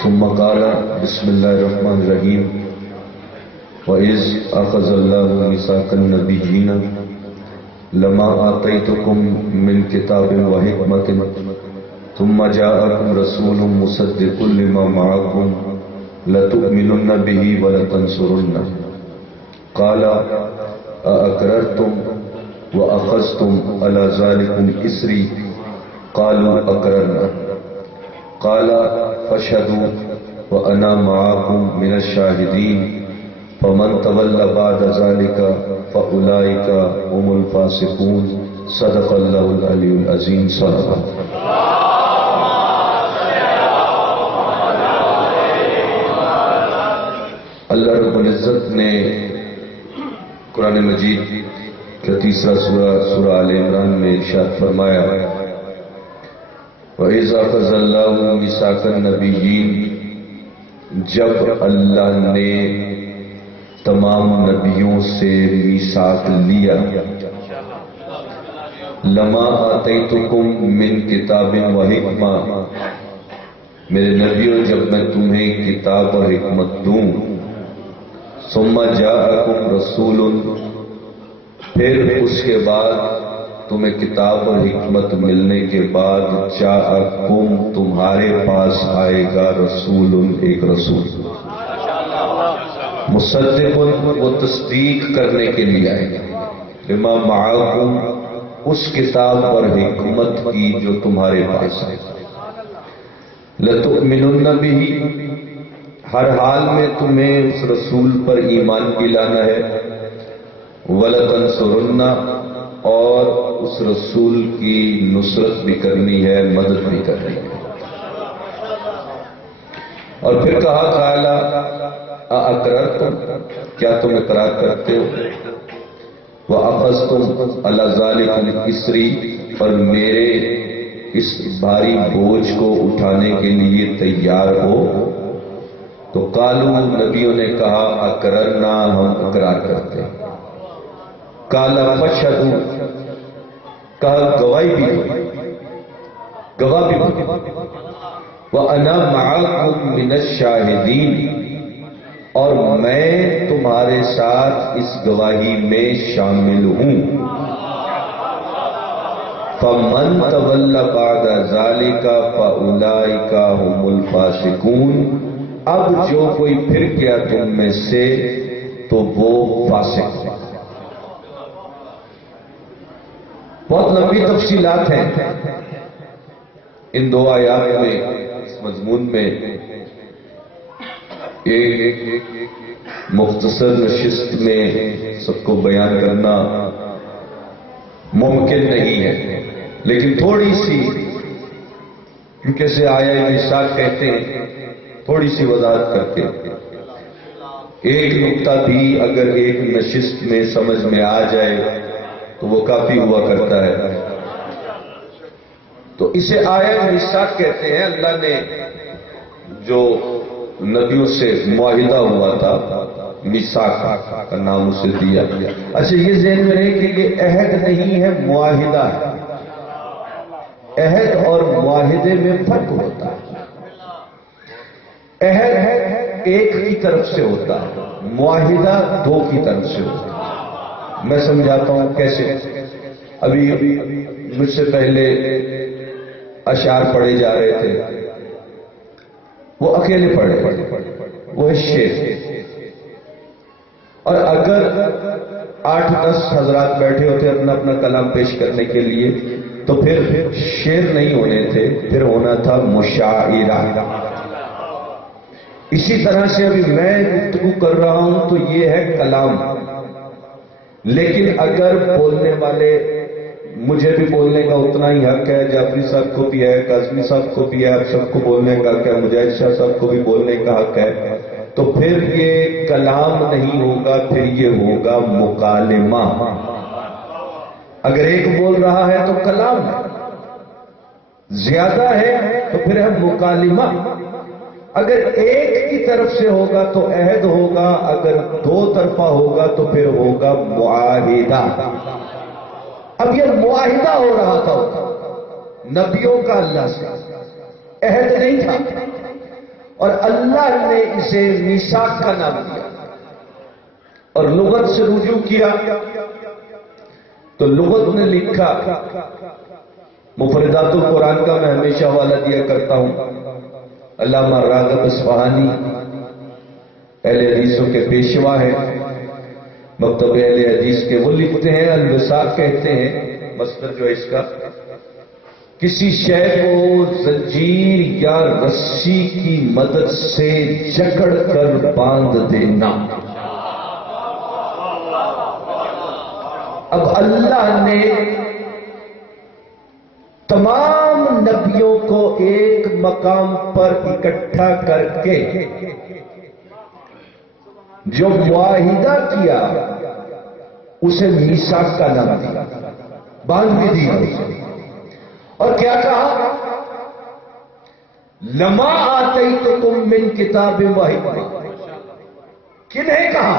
ثم قال بسم الله الرحمن الرحيم وإذ أخذ الله ميثاق النبيين لما آتيتكم من كتاب وحكمة ثم جاءكم رسول مصدق لما معكم لتؤمنن به ولتنصرنه قال أأقررتم وأخذتم على ذلكم إصري قالوا أقررنا قال فاشهدوا وأنا معكم من الشاهدين فمن تولى بعد ذلك فأولئك هم الفاسقون صدق الله العلي العظيم صدق اللہ رب العزت نے قرآن مجید کا تیسرا سورہ آل عمران میں ارشاد فرمایا وَإِذْ أَخَذَ اللَّهُ مِيثَاقَ النَّبِيِّينَ جب اللہ نے تمام نبیوں سے میثاق لیا لما آتیتکم من کتاب و حکمہ میرے نبیوں جب میں تمہیں کتاب اور حکمت دوں ثم جاءکم رسول پھر اس کے بعد تمہیں کتاب اور حکمت ملنے کے بعد جاءکم تمہارے پاس آئے گا رسول ایک رسول مصدق وہ تصدیق کرنے کے لیے آئے گا لما معکم اس کتاب اور حکمت کی جو تمہارے پاس ہے لتؤمنن به ہر حال میں تمہیں اس رسول پر ایمان بھی لانا ہے وَلَتَنْصُرُنَّ اور اس رسول کی نصرت بھی کرنی ہے مدد بھی کرنی ہے اور پھر کہا قَالَ أَأَقْرَرْتُمْ کیا تم اقرار کرتے ہو وَأَخَذْتُمْ عَلَى ذَلِكُمْ إِصْرِي اور میرے اس بھاری بوجھ کو اٹھانے کے لیے تیار ہو تو قالوا نبیوں نے کہا اقررنا ہم اقرار کرتے ہیں قال فاشهدوا کہا گواہی بھی گواہ بھی وانا معكم من الشاهدين اور میں تمہارے ساتھ اس گواہی میں شامل ہوں فمن تولى بعد ذلك فاولئك هم الفاسقون اب جو کوئی پھر گیا تم میں سے تو وہ فاسق ہے بہت لمبی تفصیلات ہیں ان دو آیات میں اس مضمون میں ایک مختصر نشست میں سب کو بیان کرنا ممکن نہیں ہے لیکن تھوڑی سی کیونکہ سے آیا میثاق کہتے ہیں تھوڑی سی وضاحت کرتے ہیں ایک نقطہ بھی اگر ایک نشست میں سمجھ میں آ جائے تو وہ کافی ہوا کرتا ہے تو اسے آیت میثاق کہتے ہیں اللہ نے جو نبیوں سے معاہدہ ہوا تھا میثاق کا نام اسے دیا اچھا یہ ذہن میں رہے کہ یہ عہد نہیں ہے معاہدہ ہے عہد اور معاہدے میں فرق ہوتا ہے عہد ایک کی طرف سے ہوتا ہے معاہدہ دو کی طرف سے ہوتا ہے میں سمجھاتا ہوں کیسے ابھی مجھ سے پہلے اشعار پڑھے جا رہے تھے وہ اکیلے پڑھے وہ ہے شعر اور اگر 8-10 حضرات بیٹھے ہوتے اپنا اپنا کلام پیش کرنے کے لیے تو پھر شعر نہیں ہونے تھے پھر ہونا تھا مشاعرہ اسی طرح سے ابھی میں گفتگو کر رہا ہوں تو یہ ہے کلام لیکن اگر بولنے والے مجھے بھی بولنے کا اتنا ہی حق ہے جعفری صاحب کو بھی ہے قاسمی صاحب کو بھی ہے آپ سب کو بولنے کا حق ہے مجاہد شاہ صاحب کو بھی بولنے کا حق ہے تو پھر یہ کلام نہیں ہوگا پھر یہ ہوگا مکالمہ اگر ایک بول رہا ہے تو کلام ہے زیادہ ہے تو پھر ہے مکالمہ اگر ایک کی طرف سے ہوگا تو عہد ہوگا اگر دو طرفہ ہوگا تو پھر ہوگا معاہدہ اب یہ معاہدہ ہو رہا تھا نبیوں کا اللہ سے عہد نہیں تھا اور اللہ نے اسے میثاق کا نام دیا. اور لغت سے رجوع کیا تو لغت نے لکھا، مفردات القرآن کا میں ہمیشہ حوالہ دیا کرتا ہوں، علامہ راغب اصفہانی اہل حدیثوں کے پیشوا ہیں، مکتب اہل حدیث کے، وہ لکھتے ہیں الوثاق کہتے ہیں مصدر جو ہے اس کا، کسی شے کو زنجیر یا رسی کی مدد سے جکڑ کر باندھ دینا. اب اللہ نے تمام نبیوں کو ایک مقام پر اکٹھا کر کے جو معاہدہ کیا اسے میثاق کا نام دیا، باندھ بھی دیا اسے. اور کیا کہا؟ لما آتیتکم من کتاب و حکمہ. کنہیں کہا؟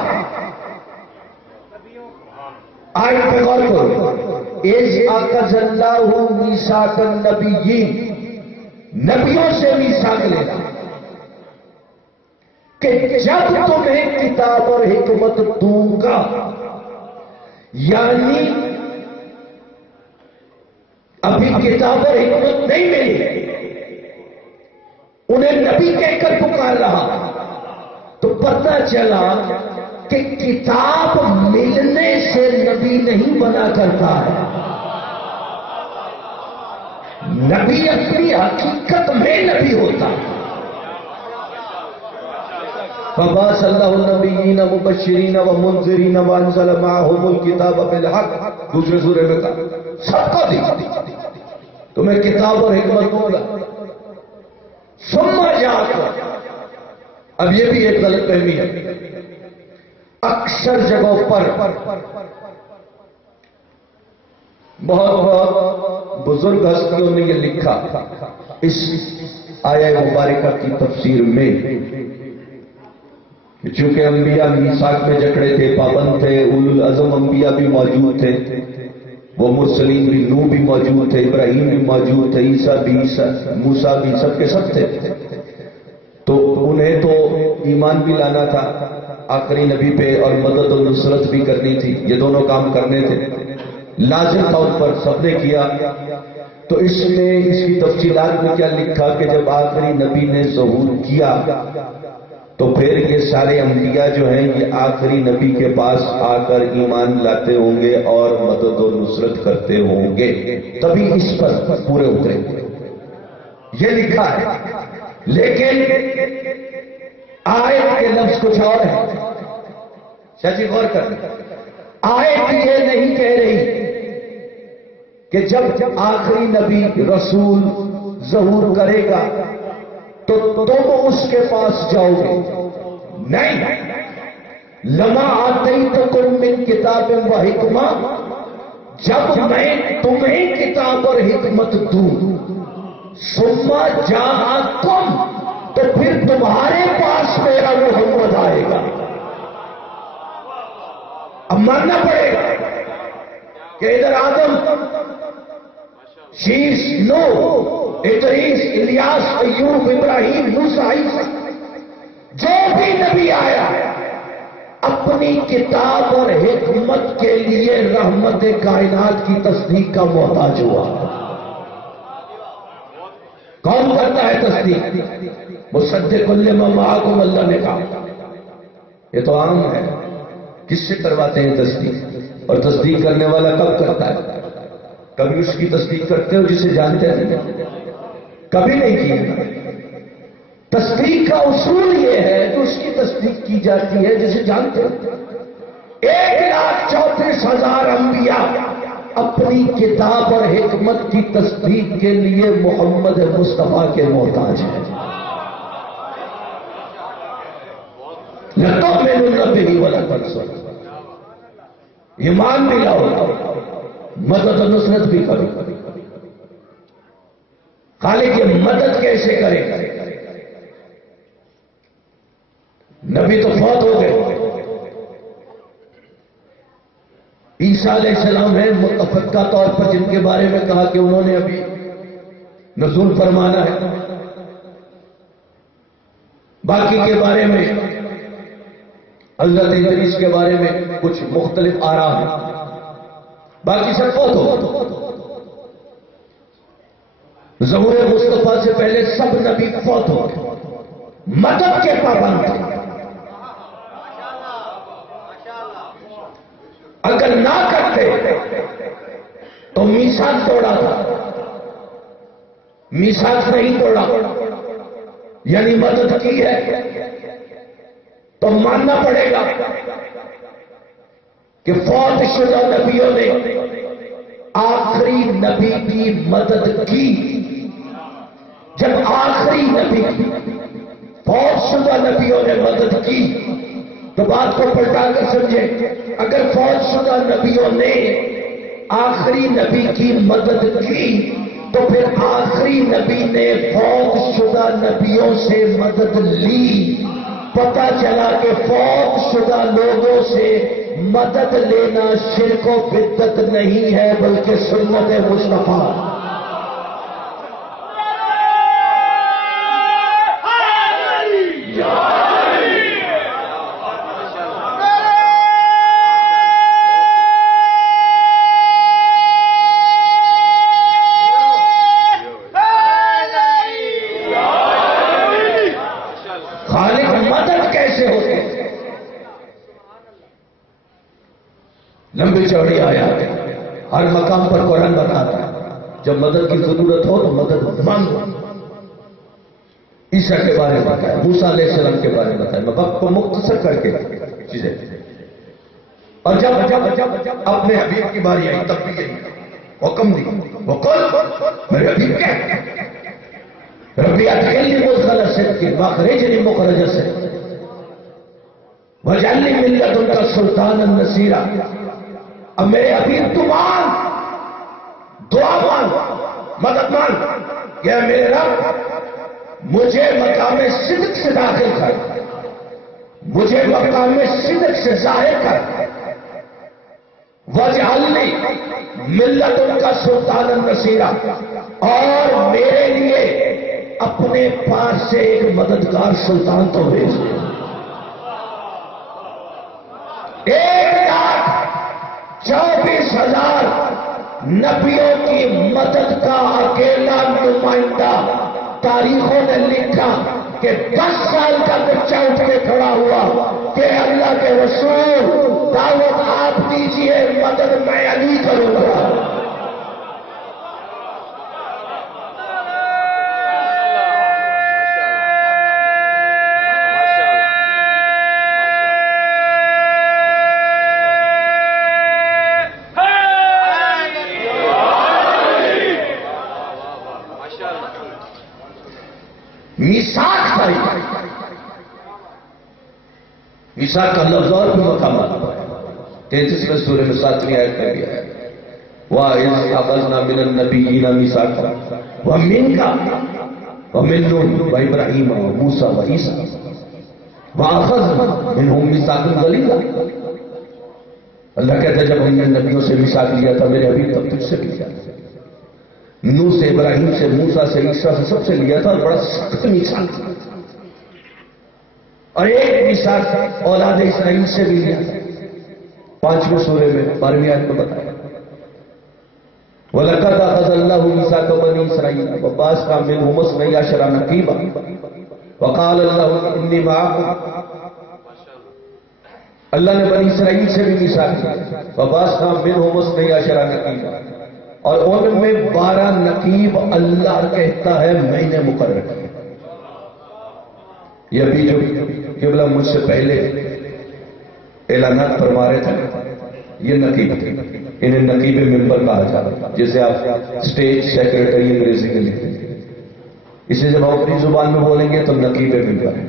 آیت پہ غور کرو. اذ اخذ اللہ میثاق النبیین، نبیوں سے میثاق لینا کہ جب تمہیں کتاب اور حکمت دوں گا، یعنی ابھی کتاب اور حکمت نہیں ملی، انہیں نبی کہہ کر پکار رہا، تو پتہ چلا کہ کتاب ملنے سے نبی نہیں بنا کرتا ہے. نبی اپنی حقیقت میں نبی ہوتا ہے. فبعث اللہ النبیین مبشرین ومنذرین وانزل معهم الکتاب بالحق. دوسرے سورے میں کہا سب کو دی تمہیں کتاب اور حکمت دوں گا. ثم جاءکم، اب یہ بھی ایک غلط فہمی ہے، اکثر جگہوں پر بہت بزرگ ہستیوں نے یہ لکھا اس آیہ مبارکہ کی تفسیر میں، چونکہ انبیاء میثاق میں جکڑے تھے، پابند تھے، اولو العزم انبیاء بھی موجود تھے، وہ مرسلین بھی، نوح بھی موجود تھے، ابراہیم بھی موجود تھے، عیسیٰ بھی، موسیٰ بھی، سب کے سب تھے، تو انہیں تو ایمان بھی لانا تھا آخری نبی پہ اور مدد و نصرت بھی کرنی تھی. یہ دونوں کام کرنے تھے، لازم طور پر سب نے کیا. تو اس میں اس کی تفصیلات میں کیا لکھا کہ جب آخری نبی نے ظہور کیا تو پھر یہ سارے انبیاء جو ہیں یہ آخری نبی کے پاس آ کر ایمان لاتے ہوں گے اور مدد و نصرت کرتے ہوں گے، تبھی اس پر پورے اترے. یہ لکھا ہے، لیکن آیت کے لفظ کچھ اور ہے. چاچی غور کر، آیت یہ نہیں کہہ رہی کہ جب آخری نبی رسول ظہور کرے گا تو تم اس کے پاس جاؤ گے. نہیں، لما آتیتکم من کتاب و حکمہ، جب میں تمہیں کتاب اور حکمت دوں، ثم جاءکم، تو پھر تمہارے پاس میرا محمد آئے گا. اب ماننا پڑے گا کہ ادھر آدم، شیش، نوح، ادریس، الیاس، ایوب، ابراہیم، موسیٰ، عیسیٰ، جو بھی نبی آیا اپنی کتاب اور حکمت کے لیے رحمت کائنات کی تصدیق کا محتاج ہوا. کون کرتا ہے تصدیق؟ مصدق لما معکم، اللہ نے کہا. یہ تو عام ہے، کس سے کرواتے ہیں تصدیق؟ اور تصدیق کرنے والا کب کرتا ہے؟ کبھی اس کی تصدیق کرتے ہو جسے جانتے ہیں؟ کبھی نہیں کیا. تصدیق کا اصول یہ ہے کہ اس کی تصدیق کی جاتی ہے جسے جانتے ہو. 1,34,000 انبیاء اپنی کتاب اور حکمت کی تصدیق کے لیے محمد مصطفیٰ کے محتاج ہیں. لَتُؤْمِنُنَّ بِهِ وَلَتَنْصُرُنَّهُ، ایمان بھی لاؤ، مدد و نصرت بھی کرو. خالق یہ مدد کیسے کرے؟ نبی تو فوت ہو گئے. عیسیٰ علیہ السلام ہیں متفقہ طور پر جن کے بارے میں کہا کہ انہوں نے ابھی نزول فرمانا ہے. باقی کے بارے میں حضرت ادریس کے بارے میں کچھ مختلف آراء ہیں، باقی سب فوت ہو۔ ظہور مصطفیٰ سے پہلے سب نبی فوت ہو گئے، مدد کے پابند تھے۔ اگر نہ کرتے تو میثاق توڑا تھا، میثاق نہیں توڑا، یعنی مدد کی ہے تو ماننا پڑے گا کہ فوت شدہ نبیوں نے آخری نبی کی مدد کی۔ جب آخری نبی فوت شدہ نبیوں نے مدد کی تو بات کو پلٹا کر سمجھے، اگر فوت شدہ نبیوں نے آخری نبی کی مدد کی تو پھر آخری نبی نے فوت شدہ نبیوں سے مدد لی۔ پتہ چلا کہ فوت شدہ لوگوں سے مدد لینا شرک و بدعت نہیں ہے بلکہ سنت مصطفیٰ۔ لمبی چوڑی آیا ہر مقام پر قرآن بتاتا ہے، جب مدد کی ضرورت ہو تو مدد مانگو۔ عیسیٰ کے بارے میں بتایا، موسیٰ علیہ السلام کے بارے میں بتایا، میں وقت کو مختصر کر کے چیزیں۔ اور جب اپنے حبیب کی باری آئی تب بھی یہی حکم دی، وقل میرے حبیب کیا ربی ادخلنی مدخل صدق واخرجنی مخرج صدق واجعلنی من لدنک سلطانا نصیرا۔ اب میرے حبیب تو مان، دعا مان، مدد مان، یا میرے رب مجھے مقام صدق سے داخل کر، مجھے مقام صدق سے ظاہر کر، واجعلنی من لدنک سلطانا نصیرا، اور میرے لیے اپنے پاس سے ایک مددگار سلطان تو بھیج دے۔ 1,24,000 نبیوں کی مدد کا اکیلا نمائندہ تاریخوں نے لکھا کہ 10 سال کا بچہ اٹھ کے کھڑا ہوا کہ اللہ کے رسول دعوت آپ دیجئے، مدد میں علی کروں گا۔ میثاق تھا، میثاق کا لفظ اور بھی مقامات 33ویں سورہ میں 7ویں آیت میں بھی آیا، وَإِذْ أَخَذْنَا مِنَ النَّبِيِّينَ مِيثَاقًا وَمِنْكَ وَمِن نُوحٍ وَإِبْرَاهِيمَ وَمُوسَىٰ وَعِيسَىٰ وَأَخَذْنَا مِنْهُم مِيثَاقًا غَلِيظًا۔ اللہ کہتا ہے جب ہم نے نبیوں سے میثاق لیا تھا میرے حبیب تب تجھ سے بھی لیا، نوح سے، ابراہیم سے، موسیٰ سے، عیسیٰ سے، سب سے لیا تھا، اور بڑا سخت میثاق تھا۔ اور ایک میثاق اولاد اسرائیل سے بھی لیا تھا، 5ویں سورے میں 12ویں آیت میں بتایا، وَلَقَدْ أَخَذَ اللَّهُ مِيثَاقَ بَنِي إِسْرَائِيلَ وَبَعَثْنَا مِنْهُمُ اثْنَيْ عَشَرَ نَقِيبًا وَقَالَ اللَّهُ إِنِّي مَعَكُمْ۔ اللہ نے بنی اسرائیل سے بھی میثاق لیا، وَبَعَثْنَا مِنْهُمُ اثْنَيْ عَشَرَ نَقِيبًا، اور ان میں 12 نقیب اللہ کہتا ہے میں نے مقرر کیا۔ یہ بھی جو قبلہ مجھ سے پہلے اعلانات فرما رہے تھے یہ نقیب تھے، انہیں نقیب ممبر کہا جاتا ہے، جسے آپ اسٹیج سیکریٹری انگریزی میں لکھتے ہیں، اسے جب آپ اپنی زبان میں بولیں گے تو نقیب ممبر ہے۔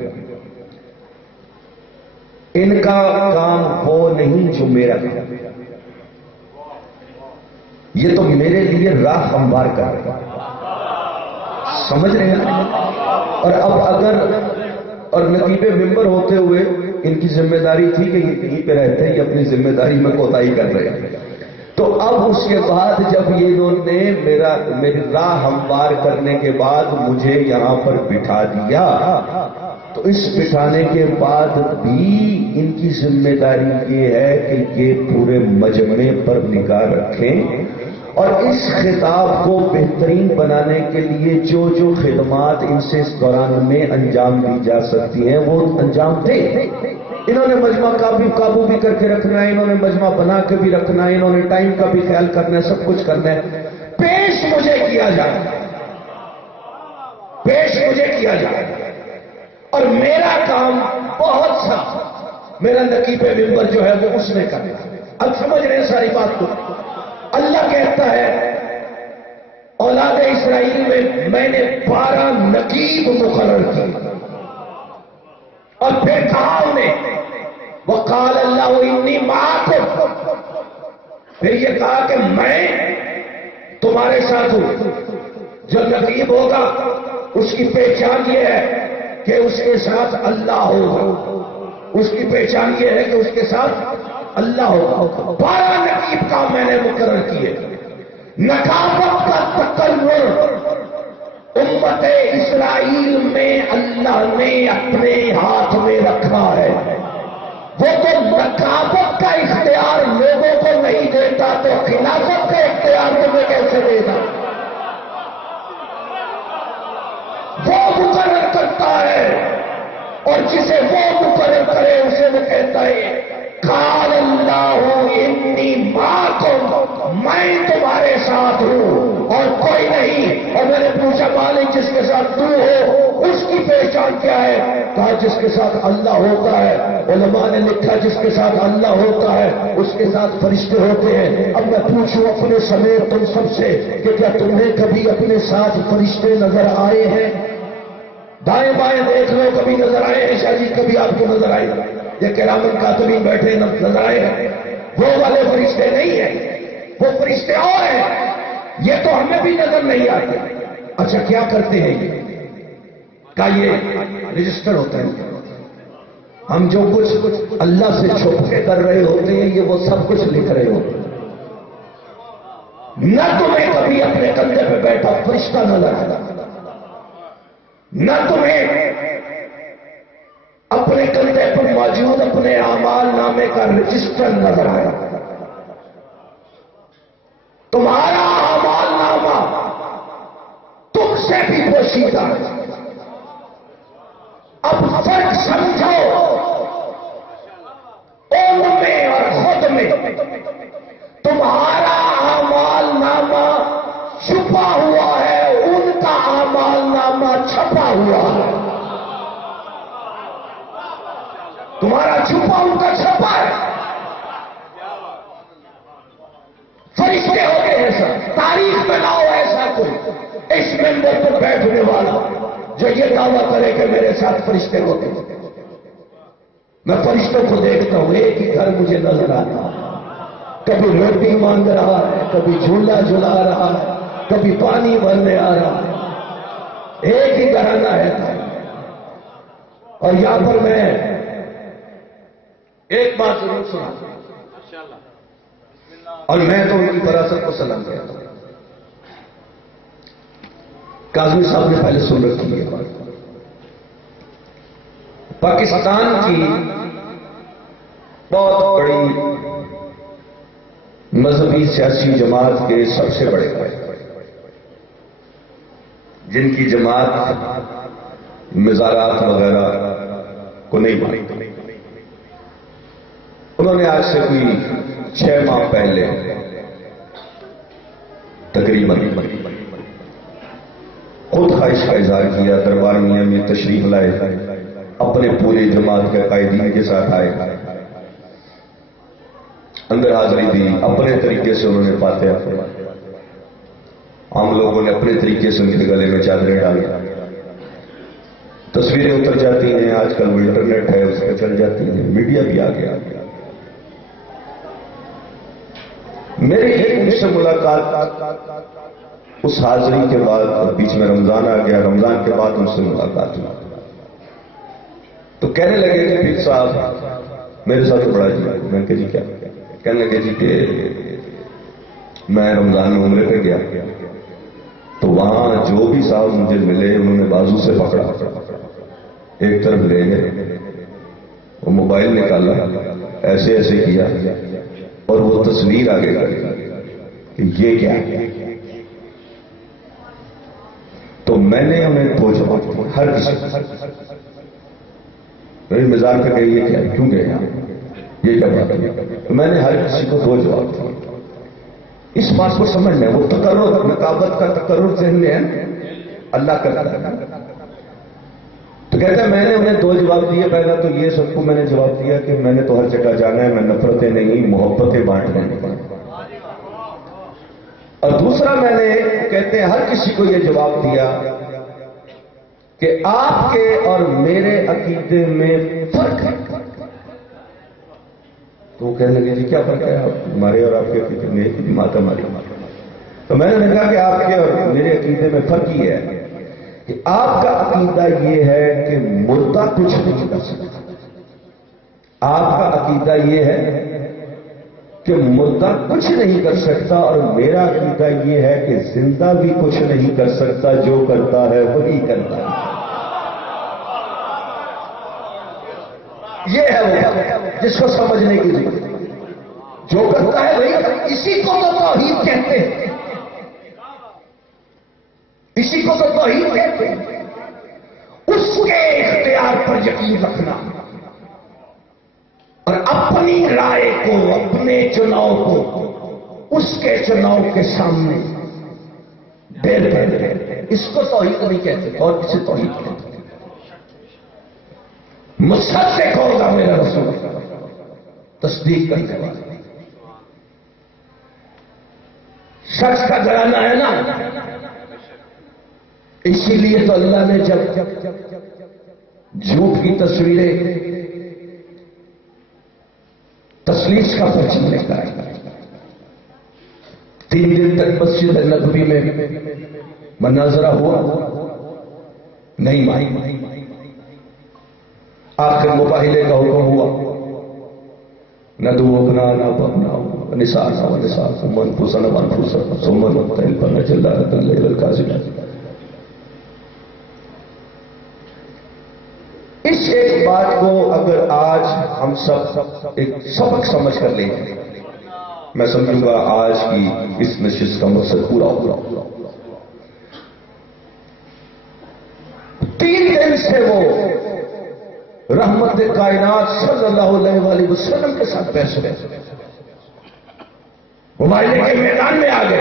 ان کا کام وہ نہیں جو میرا کام، یہ تو میرے لیے راہ ہموار کر رہے ہیں، سمجھ رہے ہیں؟ اور اب اگر اور نقیب ممبر ہوتے ہوئے ان کی ذمہ داری تھی کہ یہ کہیں پہ رہتے ہیں، یہ اپنی ذمہ داری میں کوتاہی کر رہے ہیں، تو اب اس کے بعد جب یہ انہوں نے میری راہ ہموار کرنے کے بعد مجھے یہاں پر بٹھا دیا تو اس بٹھانے کے بعد بھی ان کی ذمہ داری یہ ہے کہ یہ پورے مجمع پر نگاہ رکھیں اور اس خطاب کو بہترین بنانے کے لیے جو جو خدمات ان سے اس دوران میں انجام دی جا سکتی ہیں وہ انجام دیں۔ انہوں نے مجمع قابو بھی کر کے رکھنا ہے، انہوں نے مجمع بنا کے بھی رکھنا ہے، انہوں نے ٹائم کا بھی خیال کرنا ہے، سب کچھ کرنا ہے۔ پیش مجھے کیا جائے، پیش مجھے کیا جائے، اور میرا کام بہت سا، میرا نقیب منبر جو ہے وہ اس نے کرنا۔ اب سمجھ رہے ہیں ساری بات کو؟ اللہ کہتا ہے اولاد اسرائیل میں نے 12 نقیب مقرر کیے، اور پھر کہا انہیں وقال اللہ انی معکم، پھر یہ کہا کہ میں تمہارے ساتھ ہوں۔ جو نقیب ہوگا اس کی پہچان یہ ہے کہ اس کے ساتھ اللہ ہوگا، اس کی پہچان یہ ہے کہ اس کے ساتھ اللہ ہوگا۔ 12 نقیب کا میں نے مقرر کیے۔ نقابت کا تقرر امت اسرائیل میں اللہ نے اپنے ہاتھ میں رکھا ہے۔ وہ تو نقابت کا اختیار لوگوں کو نہیں دیتا تو خلافت کا اختیار تمہیں کیسے دے گا؟ وہ مقرر کرتا ہے، اور جسے وہ مقرر کرے اسے وہ کہتا ہے قال اللہ انی معکم، میں تمہارے ساتھ ہوں اور کوئی نہیں۔ اور میں نے پوچھا مالک جس کے ساتھ تو ہو اس کی پہچان کیا ہے؟ کہا جس کے ساتھ اللہ ہوتا ہے۔ علماء نے لکھا جس کے ساتھ اللہ ہوتا ہے اس کے ساتھ فرشتے ہوتے ہیں۔ اب میں پوچھوں اپنے سمیت تم سب سے کہ کیا تمہیں کبھی اپنے ساتھ فرشتے نظر آئے ہیں؟ دائیں بائیں دیکھ لو، کبھی نظر آئے ہیں؟ شاہ جی کبھی آپ کو نظر آئے یا کرام کاتبین بیٹھے نظر آئے ہیں؟ وہ والے فرشتے نہیں ہیں، وہ فرشتے اور ہیں، یہ تو ہمیں بھی نظر نہیں آتے۔ اچھا کیا کرتے ہیں یہ؟ کیا یہ رجسٹر ہوتا ہے؟ ہم جو کچھ اللہ سے چھپ کے کر رہے ہوتے ہیں یہ وہ سب کچھ لکھ رہے ہوتے ہیں۔ نہ تمہیں کبھی اپنے کندھے پہ بیٹھا فرشتہ نظر آتا، نہ تمہیں اپنے کندھے پر موجود اپنے اعمال نامے کا رجسٹر نظر آیا۔ تمہارا اعمال نامہ تم سے بھی پوشیدہ ہے۔ اب فرق سمجھو ان میں اور خود میں۔ تمہارا اعمال نامہ چھپا ہوا ہے، ان کا اعمال نامہ چھپا ہوا ہے۔ تمہارا چھپا ان کا چھپا ہے۔ فرشتے ہوتے ہیں سر، تاریخ میں لاؤ ایسا کوئی اس ممبر پر بیٹھنے والا جو یہ دعویٰ کرے کہ میرے ساتھ فرشتے ہوتے ہیں۔ میں فرشتوں کو دیکھتا ہوں، ایک ہی گھر مجھے نظر آتا ہے، کبھی روٹی مانگ رہا ہے، کبھی جھولا جھلا رہا ہے، کبھی پانی بھرنے آ رہا ہے، ایک ہی گھرانہ ہے۔ اور یہاں پر میں ایک بات ضرور سنا، اور میں تو ان کی فراست کو سلام کہتا ہوں۔ کاظمی صاحب نے پہلے سن رکھی ہے بات، پاکستان کی بہت بڑی مذہبی سیاسی جماعت کے سب سے بڑے جن کی جماعت مزارات وغیرہ کو نہیں مانتی، انہوں نے آج سے کوئی 6 ماہ پہلے تقریباً خود خواہش کا اظہار کیا، دربار میاں میں تشریف لائے، اپنے پورے جماعت کے قائدین کے ساتھ آئے، اندر حاضری دی، اپنے طریقے سے انہوں نے فاتحہ پڑھا، عام لوگوں نے اپنے طریقے سے ان کے گلے میں چادریں ڈالی، تصویریں اتر جاتی ہیں، آج کل وہ انٹرنیٹ ہے اس پہ چل جاتی ہیں، میڈیا بھی آ گیا۔ میری ان سے ملاقات اس حاضری کے بعد، بیچ میں رمضان آ گیا، رمضان کے بعد ان سے ملاقات ہوئی تو کہنے لگے کہ پیر صاحب میرے ساتھ بڑا جی، میں کہ جی کیا؟ کہنے لگے جی کہ میں رمضان میں عمرے پہ گیا تو وہاں جو بھی صاحب مجھے ملے انہوں نے بازو سے پکڑا ایک طرف لے گئے، وہ موبائل نکالا، ایسے ایسے کیا اور وہ تصویر آگے کری کہ یہ کیا ہے. تو میں نے انہیں دو جواب دیے، ہر کسی میری مزاج پہ گئی یہ کیا ہے، کیوں گئے یہاں، یہ کیا بات ہے. تو میں نے ہر کسی کو دو جواب دیے. اس بات کو سمجھنا ہے، وہ تقرر نقابت کا تقرر ذہن میں ہے، اللہ کرتا ہے. تو کہتا ہے میں نے انہیں دو جواب دیے. پہلا تو یہ سب کو میں نے جواب دیا کہ میں نے تو ہر جگہ جانا ہے، میں نفرتیں نہیں محبتیں بانٹنے نہیں. اور دوسرا میں نے کہتے ہیں ہر کسی کو یہ جواب دیا کہ آپ کے اور میرے عقیدے میں فرق ہے. تو وہ کہنے لگے جی کیا فرق ہے، ہمارے اور آپ کے عقیدے میں ایک ہی ماتا ہماری. تو میں نے کہا کہ آپ کے اور میرے عقیدے میں فرق یہ ہے کہ آپ کا عقیدہ یہ ہے کہ مردہ کچھ نہیں کر سکتا. آپ کا عقیدہ یہ ہے کہ مردہ کچھ نہیں کر سکتا، اور میرا عقیدہ یہ ہے کہ زندہ بھی کچھ نہیں کر سکتا، جو کرتا ہے وہی کرتا ہے. یہ ہے وہ جس کو سمجھنے کی ضرورت. جو کرتا ہے وہی کرتا ہے. اسی کو تو توحید کہتے ہیں، اسی کو تو توحید کہتے ہیں. اس کے اختیار پر یقین رکھنا اور اپنی رائے کو، اپنے چناؤ کو اس کے چناؤ کے سامنے دے دیں، اس کو توحید نہیں کہتے. اور کسی توحید کہتے ہیں مصدق ہوگا میرا رسول، تصدیق کرنے والا. سچ کا گھرانہ ہے نا، اسی لیے تو اللہ نے جب جھوٹ کی تصویریں تسلیس کا پرچم لے کر 3 دن تک مسجد نبوی میں مناظرہ ہوا، نہیں مانی. آخر مباہلے کا حکم ہوا، نہ دو اپنا نہ اپنا نثار نہ نثار من پوسن من پوسن سمن متعل پر نہ چل رہا تھا. اس ایک بات کو اگر آج ہم سب ایک سبق سمجھ کر لیں، میں سمجھوں گا آج کی اس نشست کا مقصد پورا ہوگا. 3 دن سے وہ رحمت کائنات صلی اللہ علیہ وآلہ وسلم کے ساتھ بحث ہوئے، معاہدے کے میدان میں آ گئے.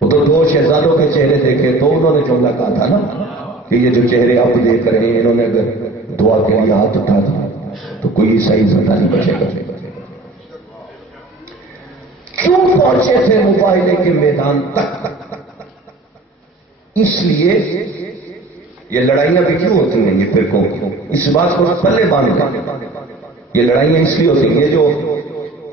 وہ تو 2 شہزادوں کے چہرے دیکھے تو انہوں نے جملہ کہا تھا نا کہ یہ جو چہرے آپ دیکھ رہے ہیں، انہوں نے اگر دعا کے لیے ہاتھ اٹھا دیا تو کوئی عیسائی زندہ نہیں بچے گا. کیوں پہنچے تھے مباہلے کے میدان تک؟ اس لیے یہ لڑائیاں بھی کیوں ہوتی ہیں یہ فرقوں کی، اس بات کو پلے باندھ لیں. یہ لڑائیاں اس لیے ہوتی ہیں، یہ جو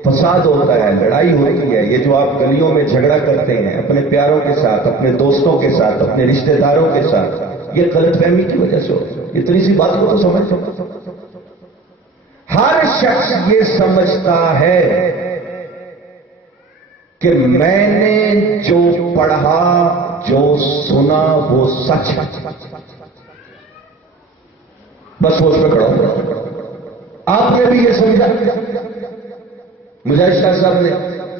فساد ہوتا ہے، لڑائی ہوتی ہے، یہ جو آپ گلیوں میں جھگڑا کرتے ہیں اپنے پیاروں کے ساتھ، اپنے دوستوں کے ساتھ، اپنے رشتہ داروں کے ساتھ، یہ غلط فہمی کی وجہ سے ہوتی ہے. اتنی سی بات کو تو سمجھتے ہو. ہر شخص یہ سمجھتا ہے کہ میں نے جو پڑھا، جو سنا وہ سچ ہے، بس وہ اس پہ کھڑا ہو. آپ نے بھی یہ سمجھا مجاہد شاہ صاحب نے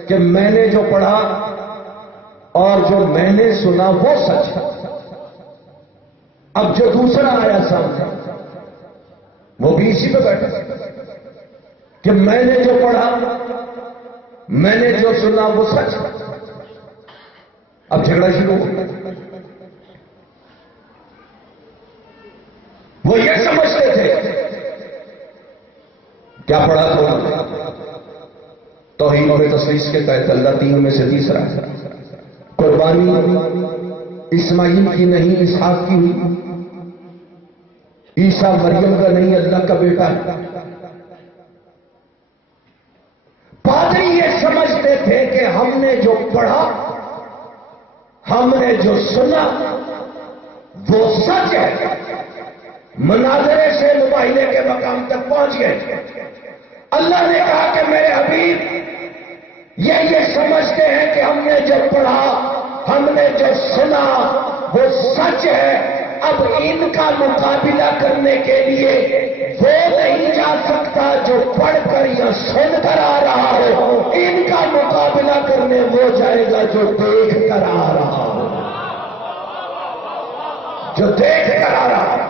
کہ میں نے جو پڑھا اور جو میں نے سنا وہ سچ ہے. اب جو دوسرا آیا سامنے وہ بھی اسی پہ بیٹھا کہ میں نے جو پڑھا، میں نے جو سنا وہ سچ. اب جھگڑا شروع ہو. وہ یہ سمجھتے تھے کیا پڑھا تو توحید میں تسلیس کے تحت اللہ 3 میں سے تیسرا ہے. قربانی اسماعیل کی نہیں اسحاق کی ہوئی، عیسیٰ مریم کا نہیں اللہ کا بیٹا ہے. پادری یہ سمجھتے تھے کہ ہم نے جو پڑھا، ہم نے جو سنا وہ سچ ہے. مناظرے سے مباہلے کے مقام تک پہنچ گئے. اللہ نے کہا کہ میرے حبیب یہ سمجھتے ہیں کہ ہم نے جو پڑھا، ہم نے جو سنا وہ سچ ہے، اب ان کا مقابلہ کرنے کے لیے وہ نہیں جا سکتا جو پڑھ کر یا سن کر آ رہا ہو، ان کا مقابلہ کرنے وہ جائے گا جو دیکھ کر آ رہا ہو، جو دیکھ کر آ رہا ہو۔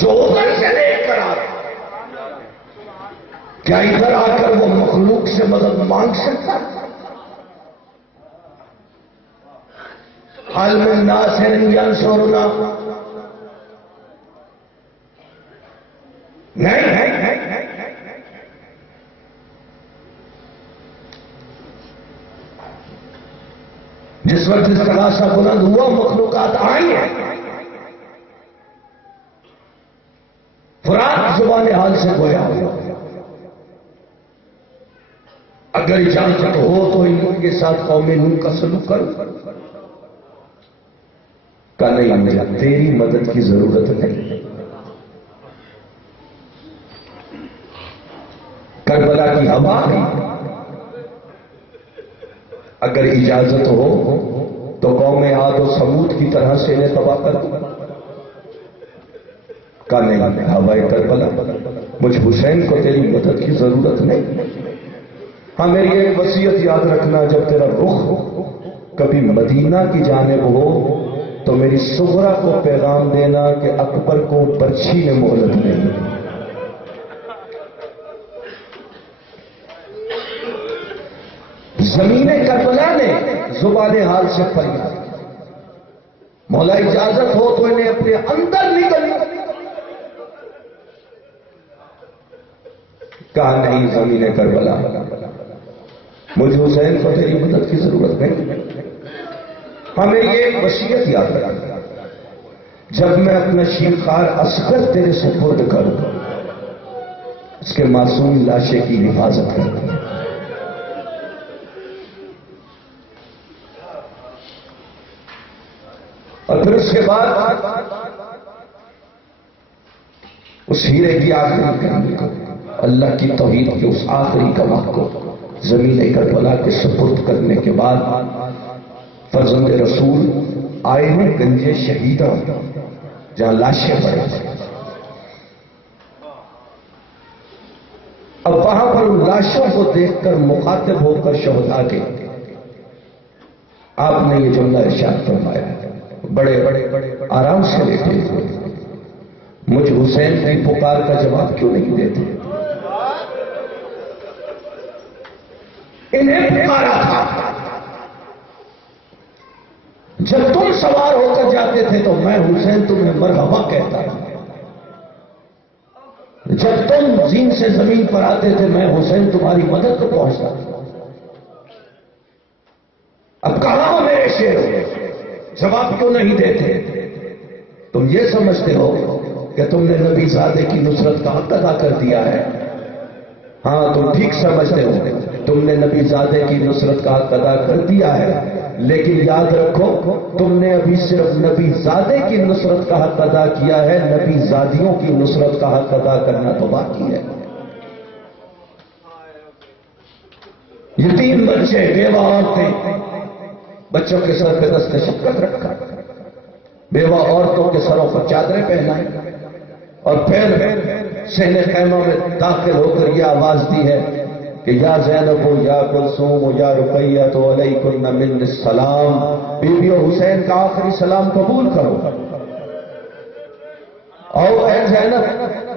جو ادھر سے دیکھ کر آ رہا، کیا ادھر آ کر وہ مخلوق سے مدد مانگ سکتا؟ عالم الناس ینصرنا نہیں۔ جس وقت استغاثہ بلند ہوا مخلوقات آئی ہیں، فرات زبان حال سے گویا ہوا، اگر اجازت ہو تو ان کے ساتھ قوم نوح کا سلوک کرو۔ کہ نہیں، مجھے تیری مدد کی ضرورت نہیں۔ کربلا کی ہوا اگر اجازت ہو تو قوم عاد و ثمود کی طرح سے انہیں تباہ کر دو۔ کہ نہیں، ہوائے کربلا مجھ حسین کو تیری مدد کی ضرورت نہیں۔ ہاں میری ایک وصیت یاد رکھنا، جب تیرا رخ کبھی مدینہ کی جانب ہو تو میری صغرا کو پیغام دینا کہ اکبر کو برچھی نے مہلت نہیں۔ زمین کربلا نے زبان حال سے فریاد، مولا اجازت ہو تو انہیں اپنے اندر نکل۔ کہا نہیں، زمین کربلا مجھے حسین کو تیری مدد کی ضرورت نہیں۔ ہمیں یہ وصیت یاد رکھنا، جب میں اپنا شیرخوار اصغر تیرے سپرد کروں، اس کے معصوم لاشے کی حفاظت کرنا۔ اور پھر اس کے بعد اس ہیرے کی آخری کمی کو، اللہ کی توحید کی اس آخری کما کو زمین کربلا کے سپرد کرنے کے بعد فرزند رسول آئے ہیں گنج شہیدہ، جہاں لاشیں پڑے۔ اب وہاں پر ان لاشوں کو دیکھ کر مخاطب ہو کر شہداء کے آپ نے یہ جملہ ارشاد فرمایا، بڑے آرام سے لیٹے ہوئے، مجھ حسین کی پکار کا جواب کیوں نہیں دیتے؟ انہیں پکارا تھا، جب تم سوار ہو کر جاتے تھے تو میں حسین تمہیں مرحبا کہتا تھا، جب تم زین سے زمین پر آتے تھے میں حسین تمہاری مدد کو پہنچتا تھا۔ اب کہاں ہو میرے شیر، جواب کیوں نہیں دیتے؟ تم یہ سمجھتے ہو کہ تم نے نبی زادے کی نصرت کا حق ادا کر دیا ہے؟ ہاں تم ٹھیک سمجھتے ہو، تم نے نبی زادے کی نصرت کا حق ادا کر دیا ہے، لیکن یاد رکھو تم نے ابھی صرف نبی زادے کی نصرت کا حق ادا کیا ہے، نبی زادیوں کی نصرت کا حق ادا کرنا تو باقی ہے۔ یتیم بچے، بیوہ عورتیں، بچوں کے سر پہ دست شفقت رکھا، بیوہ عورتوں کے سروں پر چادریں پہنائیں، اور پھر صحن خیمہ میں داخل ہو کر یہ آواز دی ہے کہ یا زینب و یا کلثوم و یا رقیہ تو علیکن من السلام، بیویو حسین کا آخری سلام قبول کرو۔ اور اے زینب